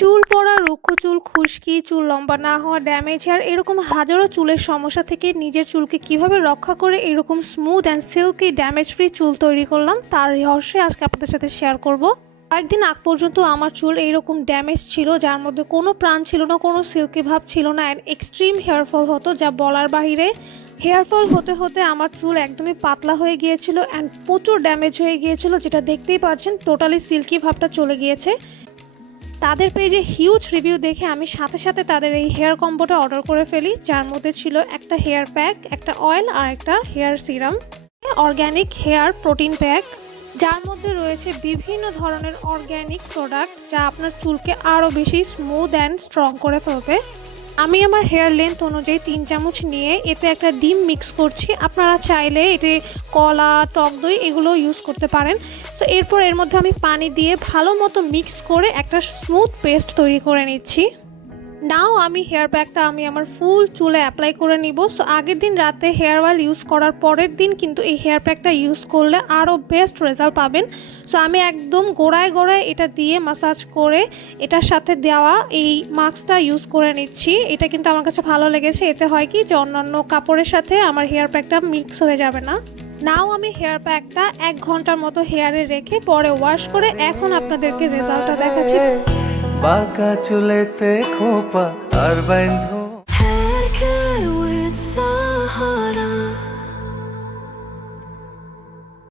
চুল পড়া, রুক্ষ চুল, খুশকি, চুল লম্বা না হওয়া, ড্যামেজ হেয়ার এরকম হাজারো চুলের সমস্যা থেকে নিজের চুলকে কিভাবে রক্ষা করে এরকম smooth and silky damage free চুল তৈরি করলাম তার রহস্য আজকে আপনাদের সাথে শেয়ার করব। কয়েকদিন আগ পর্যন্ত আমার চুল এইরকম ড্যামেজ ছিল, যার মধ্যে কোনো প্রাণ ছিল না, কোনো সিল্কি ভাব ছিল না, অ্যান্ড এক্সট্রিম হেয়ারফল হতো যা বলার বাহিরে। হেয়ারফল হতে হতে আমার চুল একদমই পাতলা হয়ে গিয়েছিল অ্যান্ড প্রচুর ড্যামেজ হয়ে গিয়েছিল, যেটা দেখতেই পাচ্ছেন টোটালি সিল্কি ভাবটা চলে গিয়েছে। তাদের পেজে হিউজ রিভিউ দেখে আমি সাথে সাথে তাদের এই হেয়ার কম্বোটা অর্ডার করে ফেলি, যার মধ্যে ছিল একটা হেয়ার প্যাক, একটা অয়েল আর একটা hair serum, organic hair protein pack, যার মধ্যে রয়েছে বিভিন্ন ধরনের অর্গ্যানিক প্রোডাক্ট যা আপনার চুলকে আরও বেশি স্মুথ অ্যান্ড স্ট্রং করে ফেলবে। আমি আমার হেয়ার লেন্থ অনুযায়ী 3 চামচ নিয়ে এতে একটা ডিম মিক্স করছি। আপনারা চাইলে এতে কলা, টক দই এগুলো ইউজ করতে পারেন। সো এরপর এর মধ্যে আমি পানি দিয়ে ভালো মতো মিক্স করে একটা স্মুথ পেস্ট তৈরি করে নিচ্ছি। নাও আমি হেয়ার প্যাকটা আমার ফুল চুলে অ্যাপ্লাই করে নিব। সো আগের দিন রাতে হেয়ার অয়েল ইউজ করার পরের দিন কিন্তু এই হেয়ার প্যাকটা ইউজ করলে আরও বেস্ট রেজাল্ট পাবেন। সো আমি একদম গোড়ায় গোড়ায় এটা দিয়ে মাসাজ করে এটার সাথে দেওয়া এই মাস্কটা ইউজ করে নিচ্ছি। এটা কিন্তু আমার কাছে ভালো লেগেছে, এতে হয় কি যে অন্যান্য কাপড়ের সাথে আমার হেয়ার প্যাকটা মিক্স হয়ে যাবে না। নাও আমি হেয়ার প্যাকটা 1 ঘন্টার মতো হেয়ারে রেখে পরে ওয়াশ করে এখন আপনাদেরকে রেজাল্টটা দেখাচ্ছি। বাঁকা চুলেতে খোপা আর বাইন্ধ